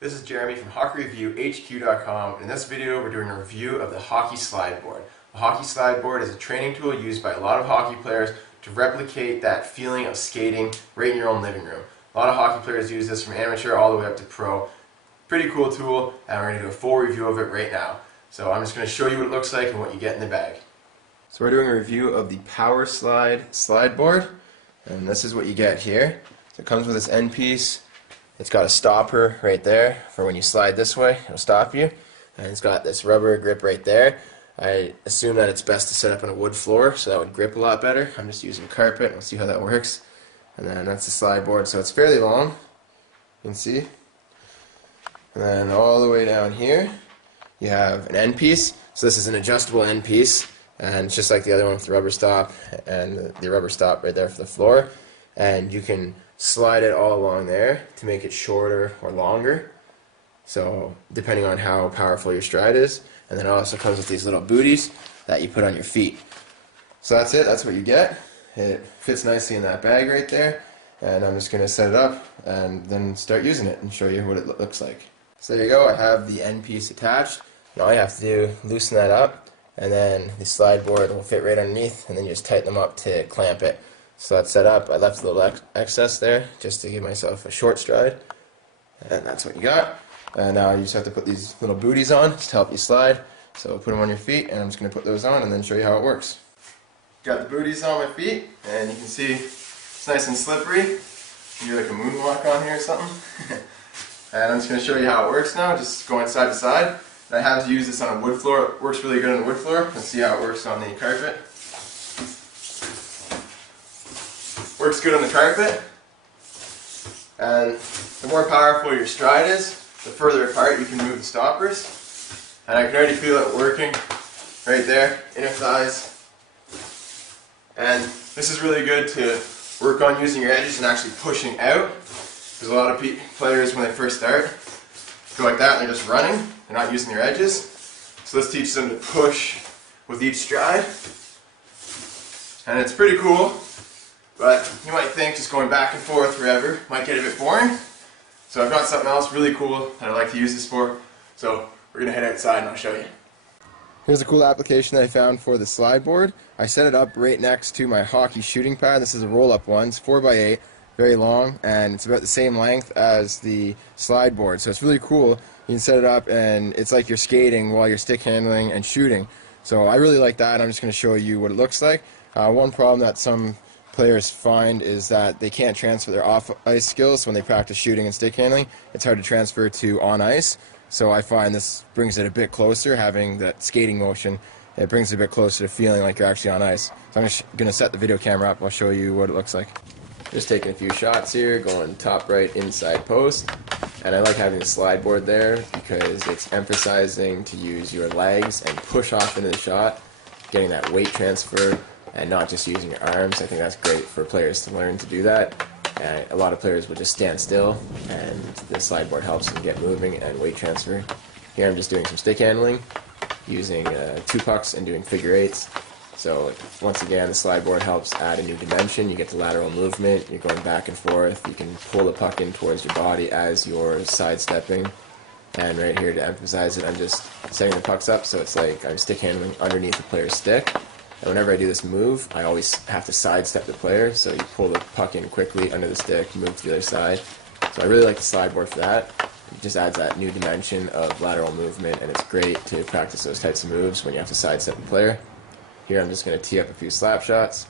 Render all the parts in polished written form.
This is Jeremy from HockeyReviewHQ.com, and in this video we're doing a review of the HockeySlide Board. The HockeySlide Board is a training tool used by a lot of hockey players to replicate that feeling of skating right in your own living room. A lot of hockey players use this from amateur all the way up to pro. Pretty cool tool, and we're going to do a full review of it right now. So I'm just going to show you what it looks like and what you get in the bag. So we're doing a review of the PowerSlide slide board, and this is what you get here. So it comes with this end piece. It's got a stopper right there for when you slide this way, it'll stop you. And it's got this rubber grip right there. I assume that it's best to set up on a wood floor so that would grip a lot better. I'm just using carpet, we'll see how that works. And then that's the slide board, so it's fairly long, you can see. And then all the way down here, you have an end piece. So this is an adjustable end piece, and it's just like the other one with the rubber stop and the rubber stop right there for the floor. And you can slide it all along there to make it shorter or longer, so depending on how powerful your stride is. And then it also comes with these little booties that you put on your feet. So that's it, that's what you get. It fits nicely in that bag right there, and I'm just going to set it up and then start using it and show you what it looks like. So there you go, I have the end piece attached, and all you have to do is loosen that up, and then the slide board will fit right underneath, and then you just tighten them up to clamp it. So that's set up. I left a little excess there just to give myself a short stride, and that's what you got. And now you just have to put these little booties on just to help you slide. So put them on your feet, and I'm just going to put those on and then show you how it works. Got the booties on my feet, and you can see it's nice and slippery. You do like a moonwalk on here or something. And I'm just going to show you how it works now, just going side to side. And I have to use this on a wood floor. It works really good on the wood floor. Let's see how it works on the carpet. Works good on the carpet, and the more powerful your stride is, the further apart you can move the stoppers. And I can already feel it working right there, inner thighs. And this is really good to work on using your edges and actually pushing out, because a lot of players when they first start go like that and they're just running, they're not using their edges. So this teaches them to push with each stride, and it's pretty cool. But you might think just going back and forth forever might get a bit boring. So I've got something else really cool that I like to use this for. So we're going to head outside and I'll show you. Here's a cool application that I found for the slide board. I set it up right next to my hockey shooting pad. This is a roll-up one. It's 4x8, very long, and it's about the same length as the slide board. So it's really cool. You can set it up and it's like you're skating while you're stick handling and shooting. So I really like that. I'm just going to show you what it looks like. One problem that some players find is that they can't transfer their off-ice skills when they practice shooting and stick handling. It's hard to transfer to on-ice, so I find this brings it a bit closer, having that skating motion. It brings it a bit closer to feeling like you're actually on ice. So I'm going to set the video camera up. I'll show you what it looks like. Just taking a few shots here, going top right inside post. And I like having the slide board there because it's emphasizing to use your legs and push off into the shot, getting that weight transfer, and not just using your arms. I think that's great for players to learn to do that. And a lot of players will just stand still, and the slide board helps them get moving and weight transfer. Here I'm just doing some stick handling, using 2 pucks and doing figure eights. So once again, the slide board helps add a new dimension. You get the lateral movement, you're going back and forth, you can pull the puck in towards your body as you're sidestepping. And right here to emphasize it, I'm just setting the pucks up so it's like I'm stick handling underneath the player's stick. And whenever I do this move, I always have to sidestep the player, so you pull the puck in quickly under the stick, move to the other side. So I really like the slide board for that. It just adds that new dimension of lateral movement, and it's great to practice those types of moves when you have to sidestep the player. Here I'm just going to tee up a few slap shots.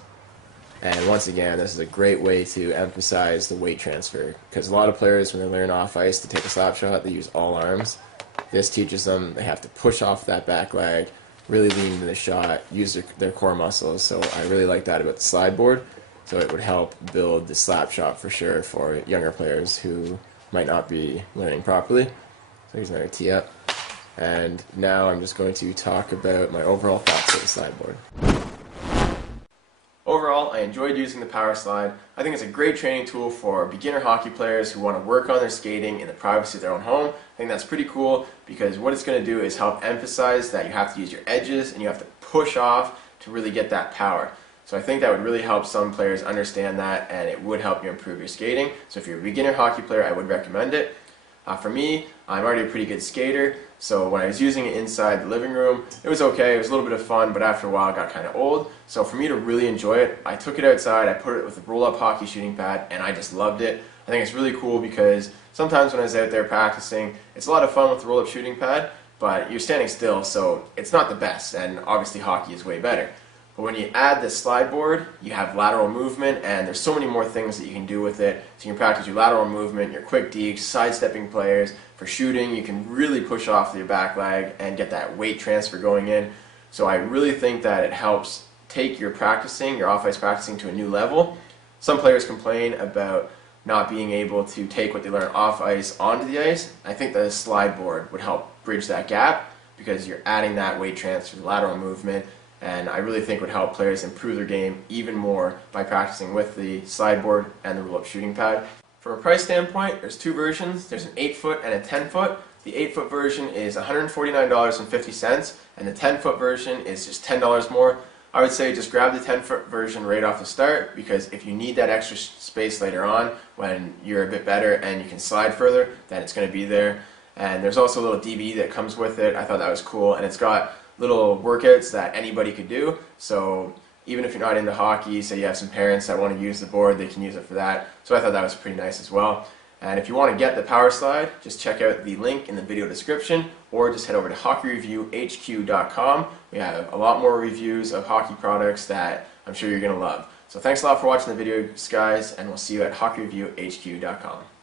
And once again, this is a great way to emphasize the weight transfer, because a lot of players, when they learn off ice to take a slap shot, they use all arms. This teaches them they have to push off that back leg, really lean into the shot, use their core muscles. So I really like that about the slide board. So it would help build the slap shot for sure for younger players who might not be learning properly. So here's another tee up. And now I'm just going to talk about my overall thoughts of the slide board. Overall, I enjoyed using the PowerSlide. I think it's a great training tool for beginner hockey players who want to work on their skating in the privacy of their own home. I think that's pretty cool because what it's going to do is help emphasize that you have to use your edges and you have to push off to really get that power. So I think that would really help some players understand that, and it would help you improve your skating. So if you're a beginner hockey player, I would recommend it. For me, I'm already a pretty good skater, so when I was using it inside the living room, it was okay, it was a little bit of fun, but after a while it got kind of old. So for me to really enjoy it, I took it outside, I put it with a roll-up hockey shooting pad, and I just loved it. I think it's really cool because sometimes when I was out there practicing, it's a lot of fun with the roll-up shooting pad, but you're standing still, so it's not the best, and obviously hockey is way better. But when you add the slide board, you have lateral movement, and there's so many more things that you can do with it. So you can practice your lateral movement, your quick dekes, sidestepping players. For shooting, you can really push off your back leg and get that weight transfer going in. So I really think that it helps take your practicing, your off-ice practicing, to a new level. Some players complain about not being able to take what they learn off-ice onto the ice. I think the slide board would help bridge that gap because you're adding that weight transfer, lateral movement, and I really think would help players improve their game even more by practicing with the slide board and the roll-up shooting pad. From a price standpoint, there's two versions. There's an 8-foot and a 10-foot. The 8-foot version is $149.50, and the 10-foot version is just $10 more. I would say just grab the 10-foot version right off the start, because if you need that extra space later on when you're a bit better and you can slide further, then it's going to be there. And there's also a little DVD that comes with it. I thought that was cool, and it's got little workouts that anybody could do. So even if you're not into hockey, say you have some parents that want to use the board, they can use it for that. So I thought that was pretty nice as well. And if you want to get the PowerSlide, just check out the link in the video description, or just head over to HockeyReviewHQ.com. We have a lot more reviews of hockey products that I'm sure you're going to love. So thanks a lot for watching the video, guys, and we'll see you at HockeyReviewHQ.com.